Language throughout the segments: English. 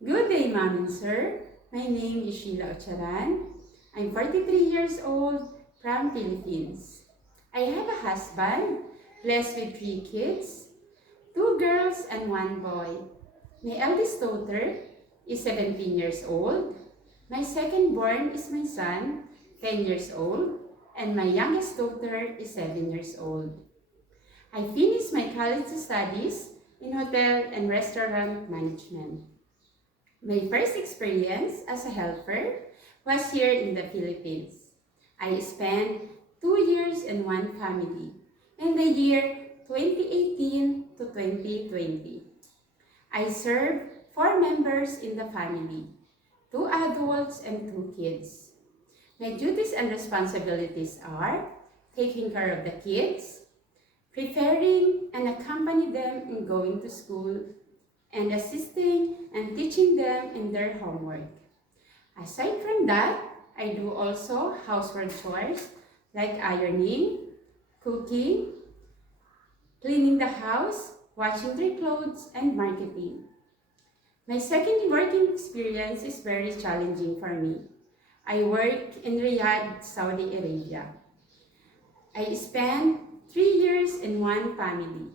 Good day, Ma'am and Sir. My name is Sheila Ocharan. I'm 43 years old from Philippines. I have a husband, blessed with 3 kids, 2 girls and 1 boy. My eldest daughter is 17 years old. My second born is my son, 10 years old, and my youngest daughter is 7 years old. I finished my college studies in hotel and restaurant management. My first experience as a helper was here in the Philippines. I spent 2 years in one family in the year 2018 to 2020. I served 4 members in the family, 2 adults and 2 kids. My duties and responsibilities are taking care of the kids, preparing and accompany them in going to school, and assisting and teaching them in their homework. Aside from that, I do also housework chores like ironing, cooking, cleaning the house, washing their clothes, and marketing. My second working experience is very challenging for me. I work in Riyadh, Saudi Arabia. I spent 3 years in one family.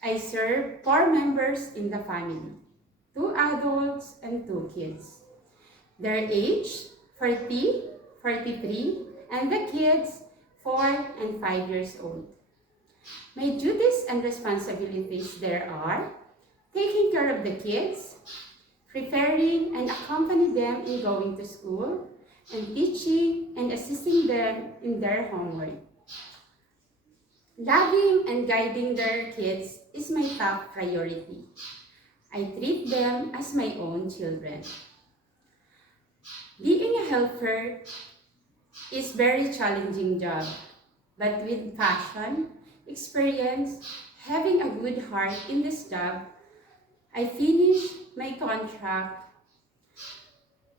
I serve 4 members in the family, 2 adults and 2 kids. Their age, 40, 43, and the kids, 4 and 5 years old. My duties and responsibilities there are taking care of the kids, preparing and accompany them in going to school, and teaching and assisting them in their homework. Loving and guiding their kids is my top priority. I treat them as my own children. Being a helper is very challenging job, but with passion, experience, having a good heart in this job, I finish my contract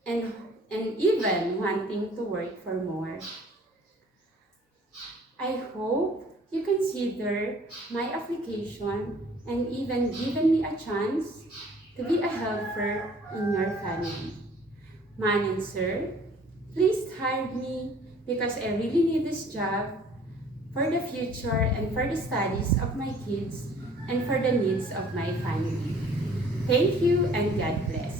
and even wanting to work for more. I hope you consider my application and even given me a chance to be a helper in your family. Man and sir, please hire me because I really need this job for the future and for the studies of my kids and for the needs of my family. Thank you and God bless.